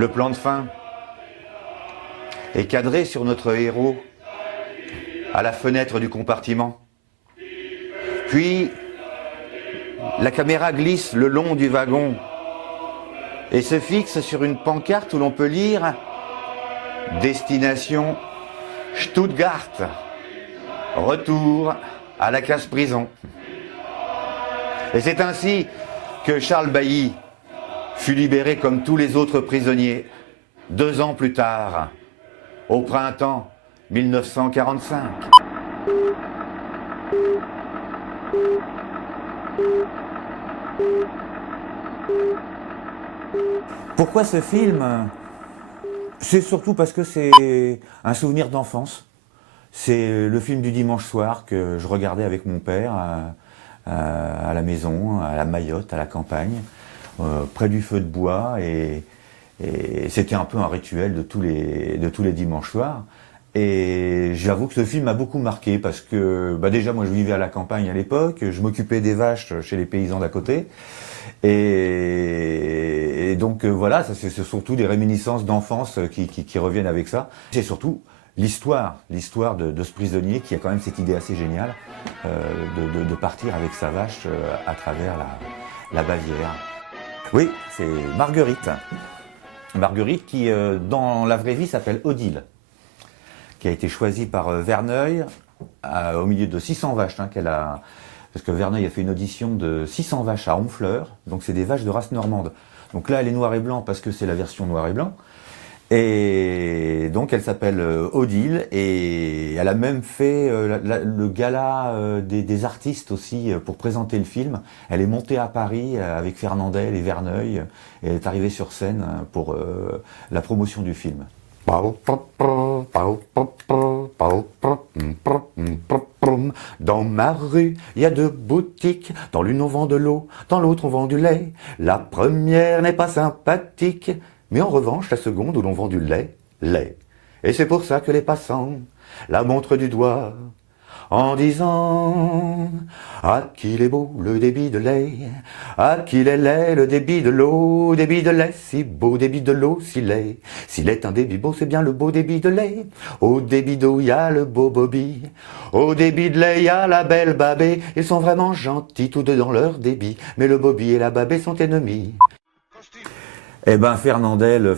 Le plan de fin est cadré sur notre héros à la fenêtre du compartiment. Puis, la caméra glisse le long du wagon et se fixe sur une pancarte où l'on peut lire « Destination Stuttgart, retour à la case-prison ». Et c'est ainsi que Charles Bailly fut libéré comme tous les autres prisonniers 2 ans plus tard, au printemps 1945. Pourquoi ce film? C'est surtout parce que c'est un souvenir d'enfance. C'est le film du dimanche soir que je regardais avec mon père à la maison, à la Mayotte, à la campagne, près du feu de bois. Et c'était un peu un rituel de tous les dimanches soirs. Et j'avoue que ce film m'a beaucoup marqué parce que déjà moi je vivais à la campagne à l'époque, je m'occupais des vaches chez les paysans d'à côté. Et donc voilà, c'est surtout des réminiscences d'enfance qui reviennent avec ça. C'est surtout l'histoire de ce prisonnier qui a quand même cette idée assez géniale de partir avec sa vache à travers la Bavière. Oui, c'est Marguerite. Marguerite qui, dans la vraie vie, s'appelle Odile, qui a été choisie par Verneuil au milieu de 600 vaches qu'elle a... Parce que Verneuil a fait une audition de 600 vaches à Honfleur, donc c'est des vaches de race normande. Donc là, elle est noir et blanc parce que c'est la version noir et blanc. Et donc elle s'appelle Odile et elle a même fait le gala des artistes aussi pour présenter le film. Elle est montée à Paris avec Fernandel et Verneuil et elle est arrivée sur scène pour la promotion du film. Dans ma rue, il y a 2 boutiques. Dans l'une on vend de l'eau, dans l'autre on vend du lait. La première n'est pas sympathique, mais en revanche la seconde où l'on vend du lait. Et c'est pour ça que les passants la montrent du doigt en disant: ah qu'il est beau le débit de lait, ah qu'il est laid le débit de l'eau, débit de lait si beau, débit de l'eau si laid. S'il est un débit beau, c'est bien le beau débit de lait. Au débit d'eau, il y a le beau Bobby. Au débit de lait, il y a la belle Babé. Ils sont vraiment gentils tous deux dans leur débit, mais le Bobby et la Babé sont ennemis. Eh ben Fernandel, moi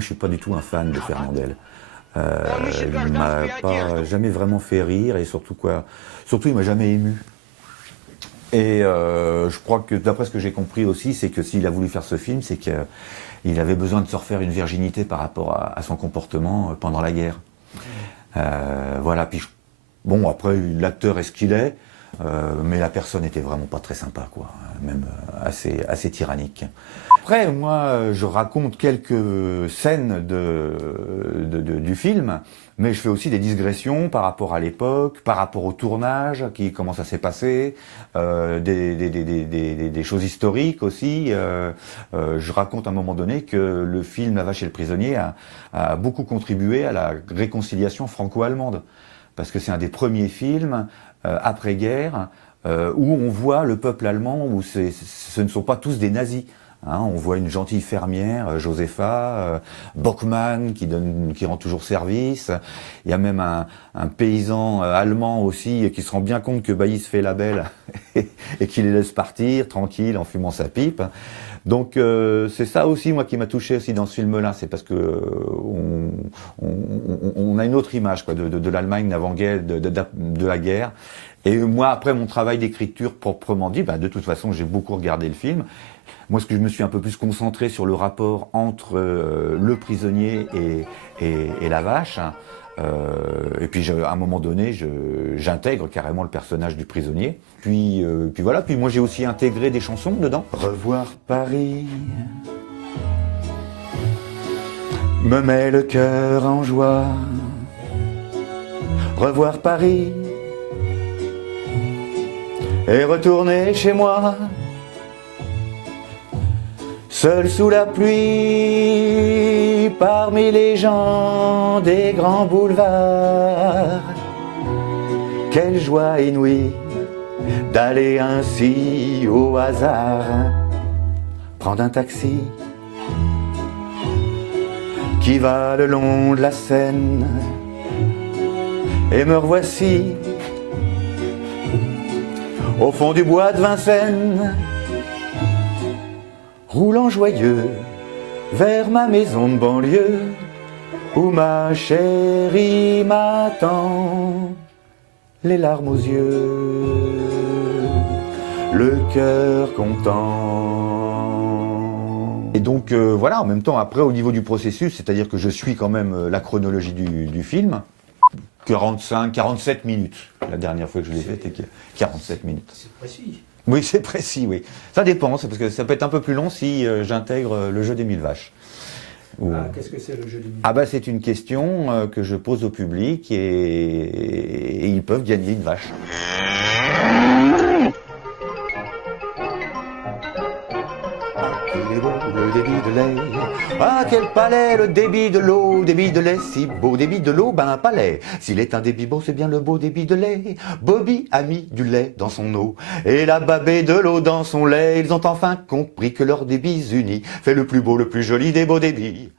je suis pas du tout un fan de Fernandel. Il m'a pas jamais vraiment fait rire et surtout il m'a jamais ému. Et je crois que d'après ce que j'ai compris aussi, c'est que s'il a voulu faire ce film, c'est qu'il avait besoin de se refaire une virginité par rapport à son comportement pendant la guerre. Voilà, puis bon après l'acteur est ce qu'il est, mais la personne était vraiment pas très sympa quoi, même assez tyrannique. Après moi je raconte quelques scènes du film, mais je fais aussi des digressions par rapport à l'époque, par rapport au tournage, comment ça s'est passé, des choses historiques aussi. Je raconte à un moment donné que le film La Vache et le prisonnier a beaucoup contribué à la réconciliation franco-allemande, parce que c'est un des premiers films après-guerre où on voit le peuple allemand, où ce ne sont pas tous des nazis. On voit une gentille fermière, Josepha, Bockmann qui rend toujours service. Il y a même un paysan allemand aussi qui se rend bien compte que Bailly se fait la belle et qui les laisse partir tranquille en fumant sa pipe. Donc c'est ça aussi moi qui m'a touché aussi dans ce film-là, c'est parce que on a une autre image quoi, de l'Allemagne d'avant-guerre, de la guerre. Et moi après mon travail d'écriture proprement dit, de toute façon j'ai beaucoup regardé le film. Moi, ce que je me suis un peu plus concentré sur le rapport entre le prisonnier et la vache. Et puis, à un moment donné, j'intègre carrément le personnage du prisonnier. Puis voilà. Puis moi, j'ai aussi intégré des chansons dedans. Revoir Paris me met le cœur en joie. Revoir Paris et retourner chez moi. Seul sous la pluie, parmi les gens des grands boulevards. Quelle joie inouïe d'aller ainsi au hasard. Prendre un taxi qui va le long de la Seine. Et me revoici au fond du bois de Vincennes, roulant joyeux vers ma maison de banlieue, où ma chérie m'attend, les larmes aux yeux, le cœur content. Et donc voilà, en même temps, après au niveau du processus, c'est-à-dire que je suis quand même la chronologie du film, 47 minutes. La dernière fois que je l'ai fait, c'était 47 minutes. C'est précis. Oui, c'est précis, oui. Ça dépend, parce que ça peut être un peu plus long si j'intègre le jeu des 1000 vaches. Qu'est-ce que c'est le jeu des 1000 vaches? C'est une question que je pose au public et ils peuvent gagner une vache. Il est beau le débit de lait. Ah, quel palais, le débit de l'eau, débit de lait, si beau débit de l'eau, ben un palais. S'il est un débit beau, c'est bien le beau débit de lait. Bobby a mis du lait dans son eau et la babé de l'eau dans son lait. Ils ont enfin compris que leur débit uni fait le plus beau, le plus joli des beaux débits.